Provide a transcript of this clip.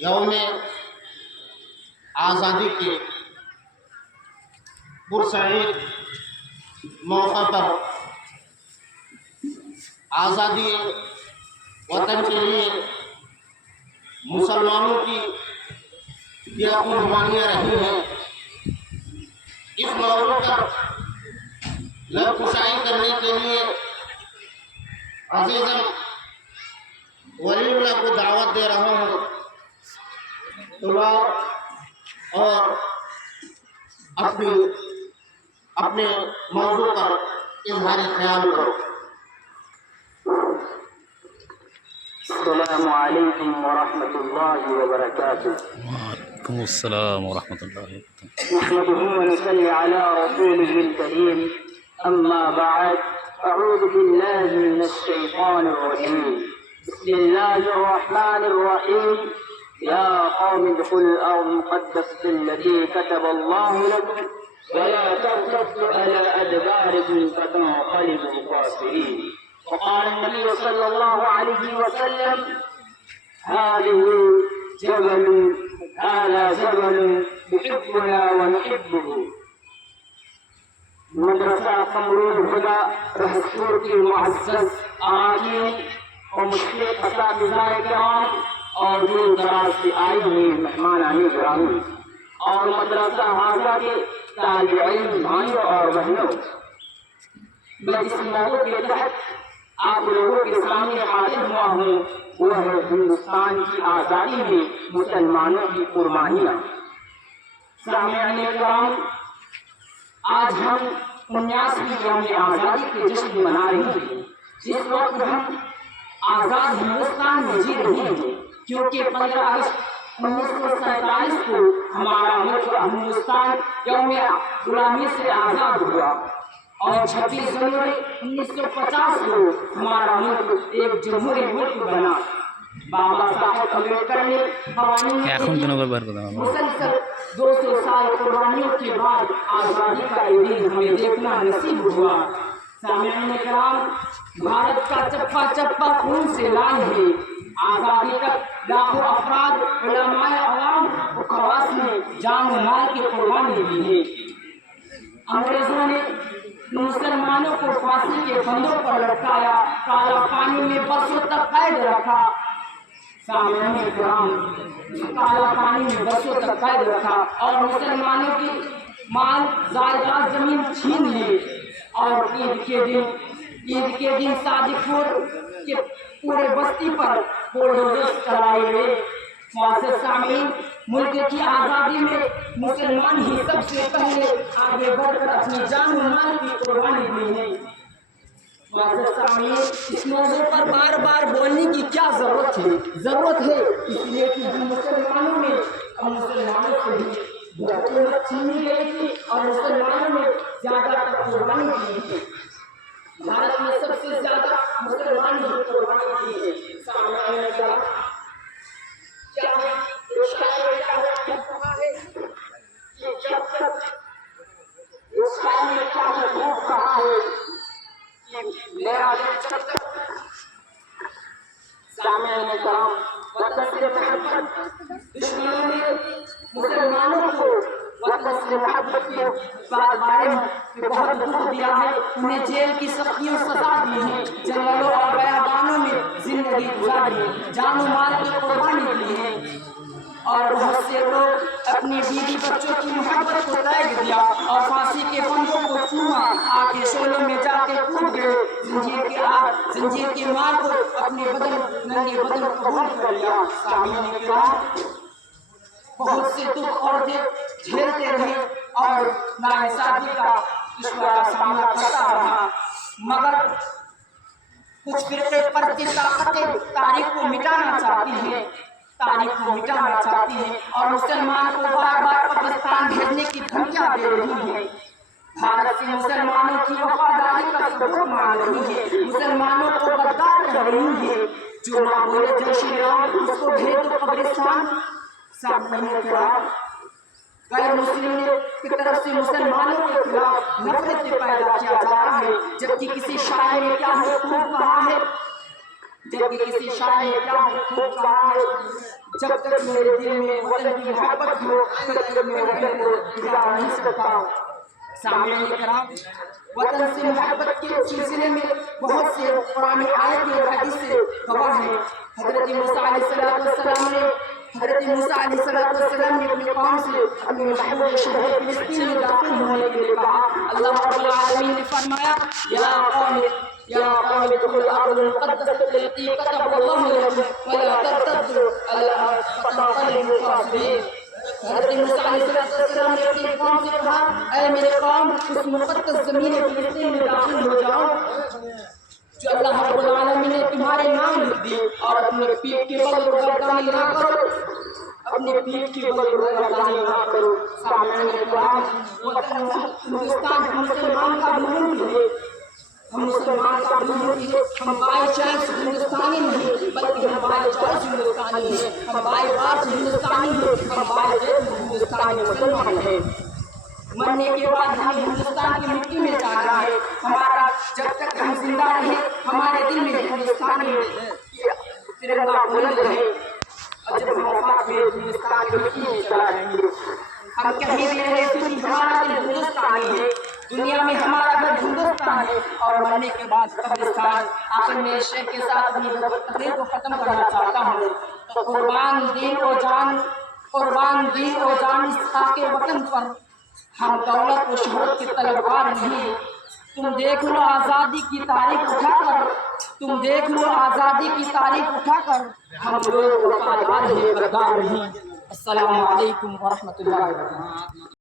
یوم آزادی کے پرسعید موقع پر آزادی وطن کے لیے مسلمانوں کی کیا قربانیاں رہی ہیں، اس موضوع پر لب کشائی کرنے کے لیے عزیزم ولی اللہ کو دعوت دے رہا ہوں۔ طلاب اور اپنے موضوع پر اظہار خیال کرو۔ السلام علیکم ورحمۃ اللہ وبرکاتہ۔ وعلیکم السلام ورحمۃ اللہ وبرکاتہ۔ نحمده ونصلي على رسوله الكريم، أما بعد، أعوذ بالله من الشيطان الرجيم، بسم الله الرحمن الرحيم، يا قوم ادخلوا الأرض المقدسة التي كتب الله لكم ولا ترتدوا على أدباركم فتنقلبوا خاسرين. وقال النبي صلى الله عليه وسلم: هذا جبل يحبنا ونحبه۔ مدرسہ قمرود ہدیٰ رحصور کی معزز اراکین اور مشفق اساتذہ کرام اور دور دراز سے آئے ہوئے مہمانان گرامی اور مدرسہ حاضرہ کے طالب علم بھائیوں اور بہنوں، میں جس موضوع کے تحت آپ لوگوں کے سامنے حاضر ہوا ہوں وہ ہے ہندوستان کی آزادی میں مسلمانوں کی قربانیاں۔ سامعین کرام، آج ہم 79ویں یوم آزادی کے جشن منا رہے ہیں، جس وقت ہم آزاد ہندوستان میں جی رہے ہیں، کیونکہ 15 اگست 1947 کو ہمارا ملک ہندوستان یوم غلامی سے آزاد ہوا اور 26 جنوری 1950 کو ہمارا ملک ایک جمہوری ملک بنا۔ بابا صاحب امبیڈکر نے مسلسل 200 سال قربانیوں کے بعد آزادی کا یہ دن ہمیں دیکھنا نصیب ہوا۔ سامعین کرام، بھارت کا چپا چپا خون سے لال ہے۔ آزادی تک لاکھوں افراد، علماء، عوام و خواص نے جان و مال کی قربانی دی ہے۔ انگریزوں نے مسلمانوں کو پھانسی کے پھندوں پر لٹکایا، کالا پانی میں برسوں تک قید رکھا۔ سامعین کرام، کالا پانی میں برسوں تک قید رکھا اور مسلمانوں کی مال جائیداد زمین چھین لی اور عید کے دن صادق پور کے پورے بستی پر بلڈوزر چلائے گئے۔ معزز سامعین، ملک کی آزادی میں مسلمان ہی سب سے پہلے آگے بڑھ کر اپنی جان و مال کی قربانی دی ہے۔ معزز سامعین، اس موضوع پر بار بار بولنے کی کیا ضرورت ہے، اس لیے کہ مسلمانوں میں اور مسلمانوں سے بھی حکومت چھینی گئی تھی اور مسلمانوں نے زیادہ تر قربانی کی ہے۔ بھارت میں سب سے زیادہ مسلمان ہی قربانی کی ہے۔ سامعین کرام، کیا ہے اس شاعر نے کیا کہا ہے کہ جب تک اس شاعر نے کیا خوب کہا ہے کہ میرا دل جب تک۔ سامعین کرام، وطن سے محبت، دشمنوں نے مسلمانوں کو وطن سے محبت کے بارے میں بہت دکھ دیا ہے، انہیں جیل کی سختیوں سزا دی ہے، جنگلوں اور بیابانوں میں زندگی گزاری ہے، جان و مال کی قربانی دی ہے اور بہت سے لوگ اپنی بیوی بچوں کی محبت کو تیگ دیا اور پھانسی کے پھندوں کو چھوا، آگ کے شعلوں میں جا کے کود گئے، زنجیر کے مار کو اپنے ننگے بدن قبول کر لیا۔ سامعین کرام، بہت سے دکھ اور جھیلتے رہے اور ناانصافی کا دشوار کا سامنا کرتا رہا، مگر کچھ فرقے پرستی طاقتیں تاریخ کو مٹانا چاہتی ہیں اور مسلمان کو بار بار پاکستان بھیجنے کی دھمکیاں دے رہی ہیں۔ بھارت سے مسلمانوں کی وفاداری کا ثبوت مانگ رہی ہے، مسلمانوں کو غدار کہہ رہی ہے، جو نہ بولے جے شری رام اس کو بھیج دو قبرستان۔ سامعین کرام، غیر مسلموں کی طرف سے مسلمانوں کے خلاف نفرت پیدا کیا جا رہا ہے، جبکہ کسی شاعر نے کیا خوب کہا ہے، جب تک میرے دل میں وطن کی محبت ہو تب تک میں وطن کو بگاڑ نہیں سکتا ہوں۔ سامعین کرام، وطن سے محبت کے سلسلے میں بہت سے قرآن آیت اور حدیث سے گواہ ہیں۔ حضرت موسیٰ علیہ السلام نے اپنے قوم سے اپنے محبوب شہر فلسطین میں داخل ہونے کے لیے کہا۔ اللہ رب العالمین نے فرمایا، یا قوم ادخلوا الارض المقدسة التي كتب الله لكم ولا ترتدوا على فتنقلبوا خاسرين۔ حضرت موسیٰ علیہ السلام نے اپنی قوم سے کہا، اے میرے قوم، اس مقدس زمین فلسطین میں داخل ہو جاؤ جو اللہ رب العالمین نے تمہارے نام لکھ دی، اور اپنے پیٹ کے بل گردانی نہ کرو، اپنے پیٹ کے بل گردانی نہ کرو۔ سامعین کرام، وطن ہندوستان مسلمان کا بھی ملک ہے، ہم مسلمان کا بھی ملک ہے۔ ہم بائی چانس ہندوستانی نہیں بلکہ ہم بائی چانس ہندوستانی ہیں، ہم بائی بارس ہندوستانی ہیں، ہم بائی ڈیتھ ہندوستانی مسلمان ہیں۔ مرنے کے بعد ہمیں ہندوستان کی مٹی میں جانا ہے۔ ہمارا جب تک ہم زندہ رہیں ہمارے دل میں ہندوستانی ترنگا بلند رہے، اور جب ہم وفات میں ہندوستان کی مٹی میں چلا جائیں گے، ہم کہیں بھی رہے کہ ہمارا دل ہندوستانی ہے، دنیا میں ہمارا گھر ہندوستان ہے، اور مرنے کے بعد قبرستان۔ آخر میں شیخ کے ساتھ اپنی تقریر کو ختم کرنا چاہتا ہوں۔ قربان دین و جان اس خاک وطن پر، ہم دولت و شہرت کے طلبگار نہیں۔ تم دیکھ لو آزادی کی تاریخ اٹھا کر، تم دیکھ لو آزادی کی تاریخ اٹھا کر، ہم لوگ وفادار ہیں، غدار نہیں۔ السلام علیکم ورحمۃ اللہ وبرکاتہ۔